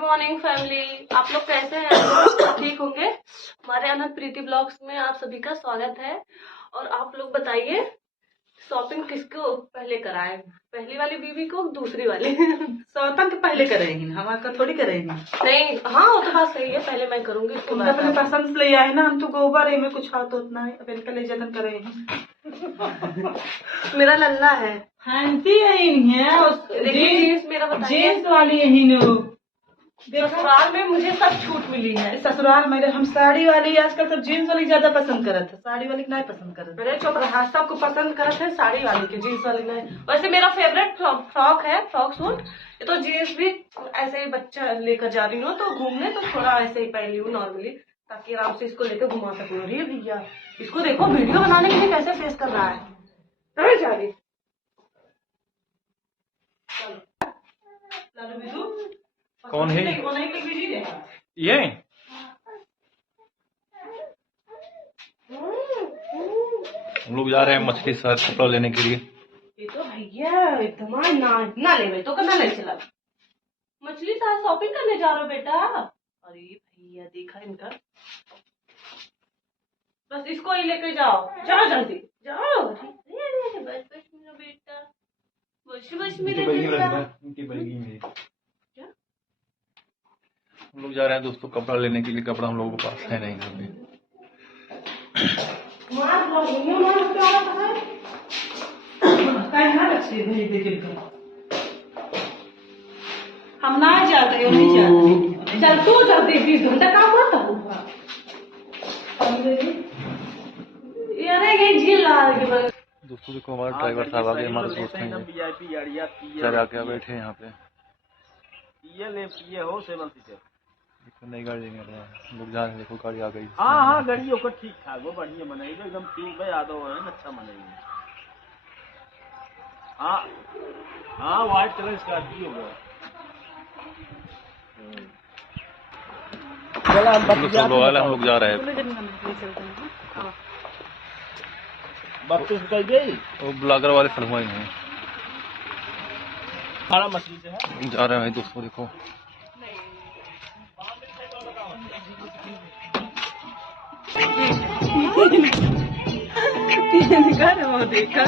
Morning family, आप लोग कैसे हैं? ठीक होंगे। हमारे अनंत प्रीति ब्लॉग्स में आप सभी का स्वागत है। और आप लोग बताइए, शॉपिंग किसको पहले कराएं, पहली वाली बीवी को दूसरी वाली? शॉपिंग तो पहले करेंगे, हमारा थोड़ी करेंगे। नहीं, हाँ वो तो बात सही है, पहले मैं करूंगी। तुम तो अपने पसंद से ले आए ना, हम तो गोबर है में कुछ हाथ उतना है, अब इनका ले जलन करेंगे। मेरा लल्ला है, फैंसी है जीन्स मेरा बताइए। जीन्स वाली यही नो ससुराल में मुझे सब छूट मिली है। ससुराल मेरे हम साड़ी वाली, आजकल सब जीन्स वाली ज्यादा पसंद करत है, साड़ी वाली नहीं पसंद करत। मेरे चुप रहा, सबको पसंद करते हैं साड़ी वाली की, जीन्स वाली नहीं। वैसे मेरा फेवरेट फ्रॉक है, फ्रॉक सूट। ये तो जीन्स भी ऐसे ही बच्चा लेकर जा रही हूँ तो घूमने, तो थोड़ा ऐसे ही पहन ली हूँ नॉर्मली, ताकि आराम से इसको लेकर घुमा सकूँ। अरे भैया, इसको देखो वीडियो बनाने के लिए कैसे फेस कर रहा है। कहाँ जा रही? कौन है ये? हम लोग जा रहे हैं मछली शहर कपड़ा लेने के लिए। ये तो भैया एकदम ना ले तो करना नहीं चला। मछली शहर शॉपिंग करने जा रहा हो बेटा? अरे भैया देखा इनका, बस इसको ही लेके जाओ, जाओ जल्दी जाओ। बस बस मेरा बेटा, बस बस मेरे बेटा। हम लोग जा रहे हैं दोस्तों कपड़ा लेने के लिए। कपड़ा हम लोगों के पास है नहीं घर में। हम ना जाते नहीं जाते, चल तू जल्दी 20 घंटा काम करता हूँ। अरे ये झील रहा है दोस्तों देखो, हमारे ड्राइवर साहब आगे, हमारे दोस्त हैं चार आके बैठे यहाँ पे। ये हो सेवन सीटर देखो नई गाड़ी लेने वाला है, हम लोग जा रहे हैं। देखो गाड़ी आ गई। हाँ गाड़ी ओकर ठीक ठाक वो बढ़िया बनाई एकदम ठीक है। यादव है अच्छा बनाई। हाँ व्हाइट कलर स्कॉर्पियो है। हम लोग जा रहे हैं। 32 रुपए गई वो ब्लॉगर वाले फलवाई हैं। खाना मछली से है, जा रहे हैं दोस्तों। देखो देखा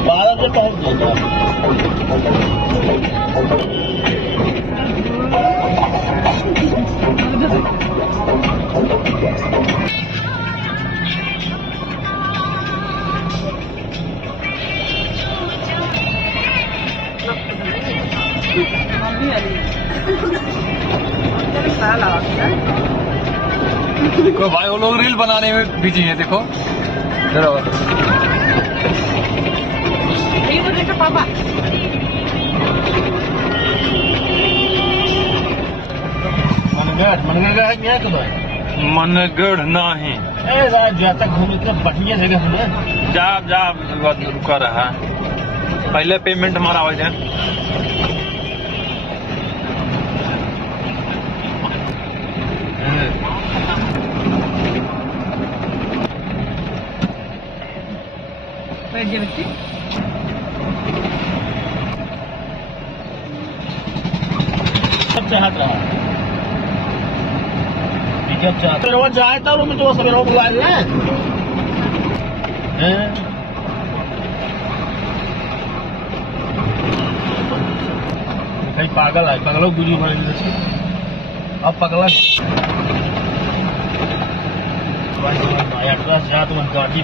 बारह से पहुँच जाएगा। देखो भाई, वो लोग रील बनाने में बिजी हैं। देखो पापा मनगढ़ है क्या तो मनगढ़ नहीं जाता घूमने के बढ़िया जगह है। जा रुका रहा है, पहले पेमेंट हमारा हो जाए। सब चाहत रहा जब चाहते रोज जाए तब मैं तो सवेरा बुला रहे कहीं पागल है, पगलों बुरी बने अब पगला जा तो गाड़ी